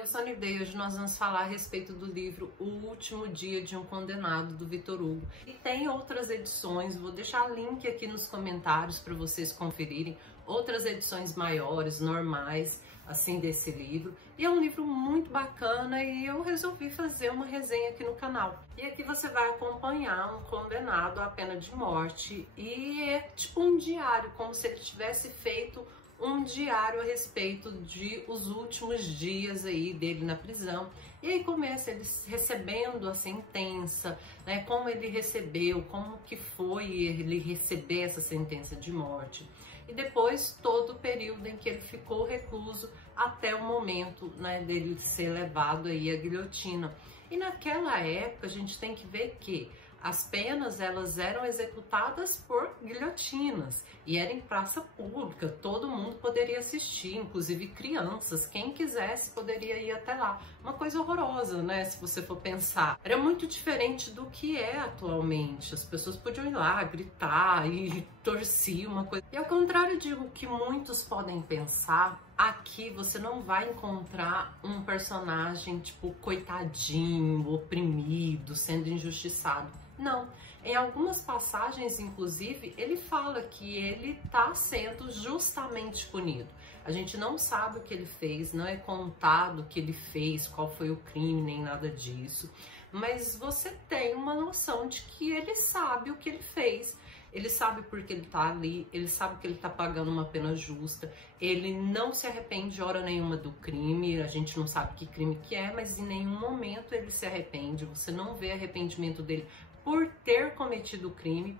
eu sou a Nivdei e hoje nós vamos falar a respeito do livro O Último Dia de um Condenado, do Victor Hugo. E tem outras edições, vou deixar link aqui nos comentários para vocês conferirem, outras edições maiores, normais, assim, desse livro. E é um livro muito bacana e eu resolvi fazer uma resenha aqui no canal. E aqui você vai acompanhar um condenado à pena de morte e é tipo um diário, como se ele tivesse feito um diário a respeito de os últimos dias aí dele na prisão. E aí começa ele recebendo a sentença, né, como ele recebeu, como que foi ele receber essa sentença de morte. E depois todo o período em que ele ficou recluso até o momento, né, dele ser levado aí à guilhotina. E naquela época a gente tem que ver que as penas elas eram executadas por guilhotinas e era em praça pública, todo mundo poderia assistir, inclusive crianças, quem quisesse poderia ir até lá. Uma coisa horrorosa, né, se você for pensar. Era muito diferente do que é atualmente, as pessoas podiam ir lá, gritar e torcer uma coisa. E ao contrário de o que muitos podem pensar, aqui você não vai encontrar um personagem tipo coitadinho, oprimido, sendo injustiçado. Não, em algumas passagens, inclusive, ele fala que ele está sendo justamente punido. A gente não sabe o que ele fez, não é contado o que ele fez, qual foi o crime, nem nada disso. Mas você tem uma noção de que ele sabe o que ele fez. Ele sabe porque ele tá ali, ele sabe que ele tá pagando uma pena justa, ele não se arrepende hora nenhuma do crime, a gente não sabe que crime que é, mas em nenhum momento ele se arrepende, você não vê arrependimento dele por ter cometido o crime.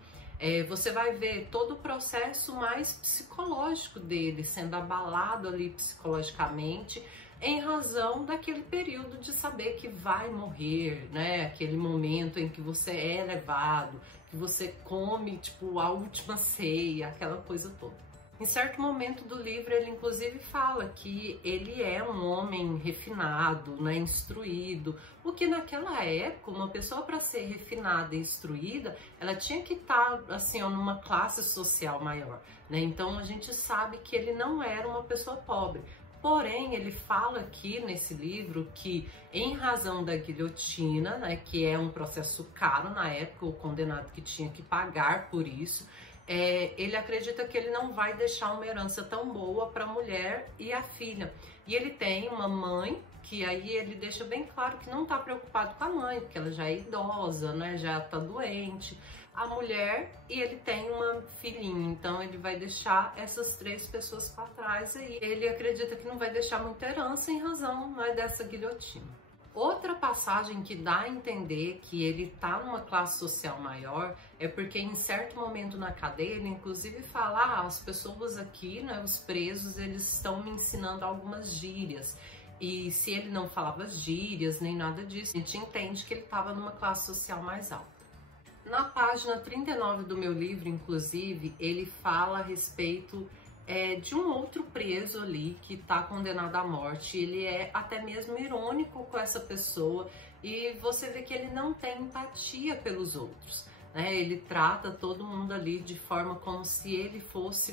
Você vai ver todo o processo mais psicológico dele, sendo abalado ali psicologicamente, em razão daquele período de saber que vai morrer, né? Aquele momento em que você é levado, que você come, tipo, a última ceia, aquela coisa toda. Em certo momento do livro, ele inclusive fala que ele é um homem refinado, né, instruído, o que naquela época, uma pessoa para ser refinada e instruída, ela tinha que estar, assim, ó, numa classe social maior, né? Então a gente sabe que ele não era uma pessoa pobre. Porém, ele fala aqui nesse livro que, em razão da guilhotina, né, que é um processo caro na época, o condenado que tinha que pagar por isso, ele acredita que ele não vai deixar uma herança tão boa para a mulher e a filha. E ele tem uma mãe, que aí ele deixa bem claro que não está preocupado com a mãe, porque ela já é idosa, né, já está doente. A mulher e ele tem uma filhinha, então ele vai deixar essas três pessoas para trás aí. Ele acredita que não vai deixar muita herança em razão, né, dessa guilhotina. Outra passagem que dá a entender que ele tá numa classe social maior é porque em certo momento na cadeia ele inclusive fala, as pessoas aqui, né, os presos, eles estão me ensinando algumas gírias. E se ele não falava gírias nem nada disso, a gente entende que ele estava numa classe social mais alta. Na página 39 do meu livro, inclusive, ele fala a respeito de um outro preso ali que está condenado à morte. Ele é até mesmo irônico com essa pessoa e você vê que ele não tem empatia pelos outros, né? Ele trata todo mundo ali de forma como se ele fosse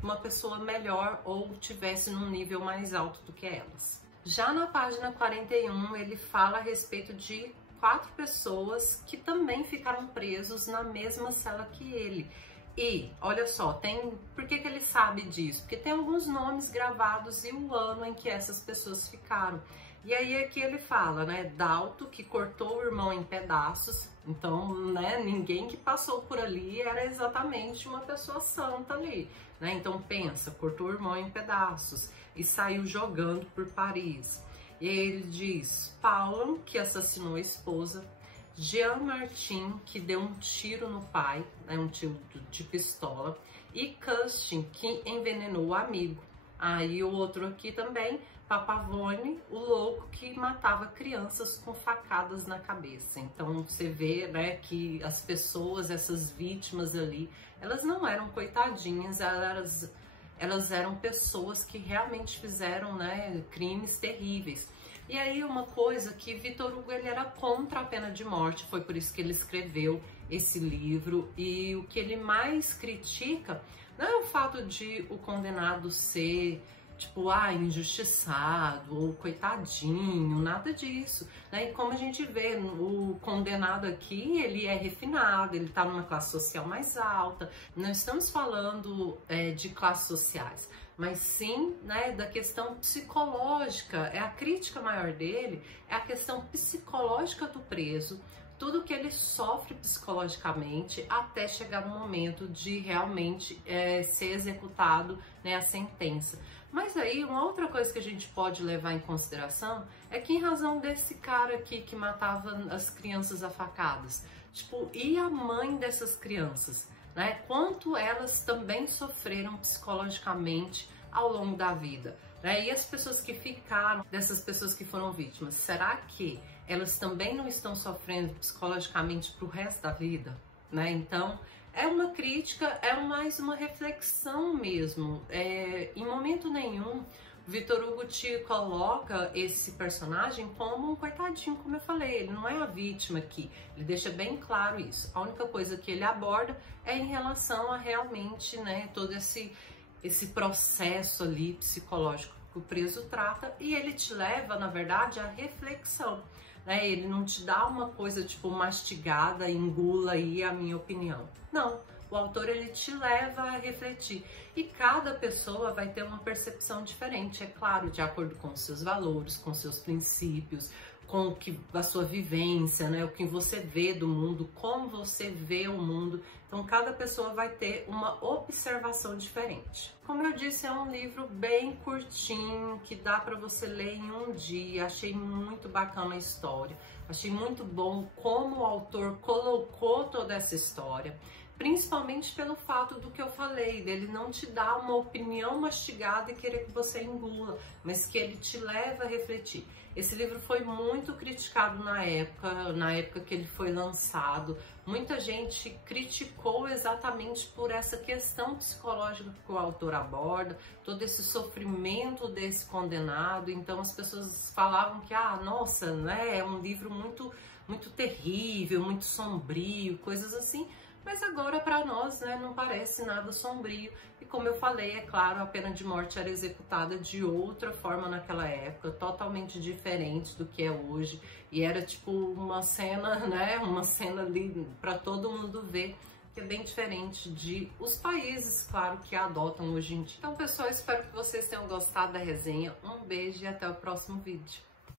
uma pessoa melhor ou tivesse num nível mais alto do que elas. Já na página 41 ele fala a respeito de 4 pessoas que também ficaram presos na mesma cela que ele. E, olha só, por que ele sabe disso? Porque tem alguns nomes gravados e o ano em que essas pessoas ficaram. E aí aqui ele fala, né, Dalto, que cortou o irmão em pedaços. Então, né, ninguém que passou por ali era exatamente uma pessoa santa ali, né? Então pensa, cortou o irmão em pedaços e saiu jogando por Paris. E aí ele diz, Paulo, que assassinou a esposa, Jean Martin, que deu um tiro no pai, né, um tiro de pistola, e Custin, que envenenou o amigo. Aí o outro aqui também, Papavone, o louco que matava crianças com facadas na cabeça. Então você vê, né, que as pessoas, essas vítimas ali, elas não eram coitadinhas, elas eram pessoas que realmente fizeram, né, crimes terríveis. E aí uma coisa que Victor Hugo ele era contra a pena de morte, foi por isso que ele escreveu esse livro, e o que ele mais critica não é o fato de o condenado ser tipo, injustiçado ou coitadinho, nada disso, né? E como a gente vê, o condenado aqui, ele é refinado, ele tá numa classe social mais alta. Não estamos falando de classes sociais, mas sim, né, da questão psicológica. A crítica maior dele é a questão psicológica do preso, tudo que ele sofre psicologicamente até chegar no momento de realmente ser executado, né, a sentença. Mas aí, uma outra coisa que a gente pode levar em consideração é que, em razão desse cara aqui que matava as crianças a facadas, tipo, e a mãe dessas crianças, né? Quanto elas também sofreram psicologicamente ao longo da vida, né? E as pessoas que ficaram, dessas pessoas que foram vítimas, será que elas também não estão sofrendo psicologicamente pro resto da vida, né? Então, é uma crítica, é mais uma reflexão mesmo. Em momento nenhum, Victor Hugo te coloca esse personagem como um coitadinho, como eu falei, ele não é a vítima aqui, ele deixa bem claro isso. A única coisa que ele aborda é em relação a realmente, né, todo esse processo ali psicológico que o preso trata, e ele te leva, na verdade, à reflexão, né? Ele não te dá uma coisa tipo mastigada, engula aí a minha opinião. Não, o autor ele te leva a refletir, e cada pessoa vai ter uma percepção diferente, é claro, de acordo com os seus valores, com seus princípios, com a sua vivência, né? O que você vê do mundo, como você vê o mundo. Então, cada pessoa vai ter uma observação diferente. Como eu disse, é um livro bem curtinho, que dá para você ler em um dia. Achei muito bacana a história. Achei muito bom como o autor colocou toda essa história. Principalmente pelo fato do que eu falei, dele não te dar uma opinião mastigada e querer que você engula, mas que ele te leva a refletir. Esse livro foi muito criticado na época que ele foi lançado. Muita gente criticou exatamente por essa questão psicológica que o autor aborda, todo esse sofrimento desse condenado. Então as pessoas falavam que, nossa, né, é um livro muito, muito terrível, muito sombrio, coisas assim. Mas agora para nós, né, não parece nada sombrio. E como eu falei, é claro, a pena de morte era executada de outra forma naquela época, totalmente diferente do que é hoje. E era tipo uma cena, né, uma cena ali para todo mundo ver, que é bem diferente de os países, claro, que adotam hoje em dia. Então, pessoal, espero que vocês tenham gostado da resenha. Um beijo e até o próximo vídeo.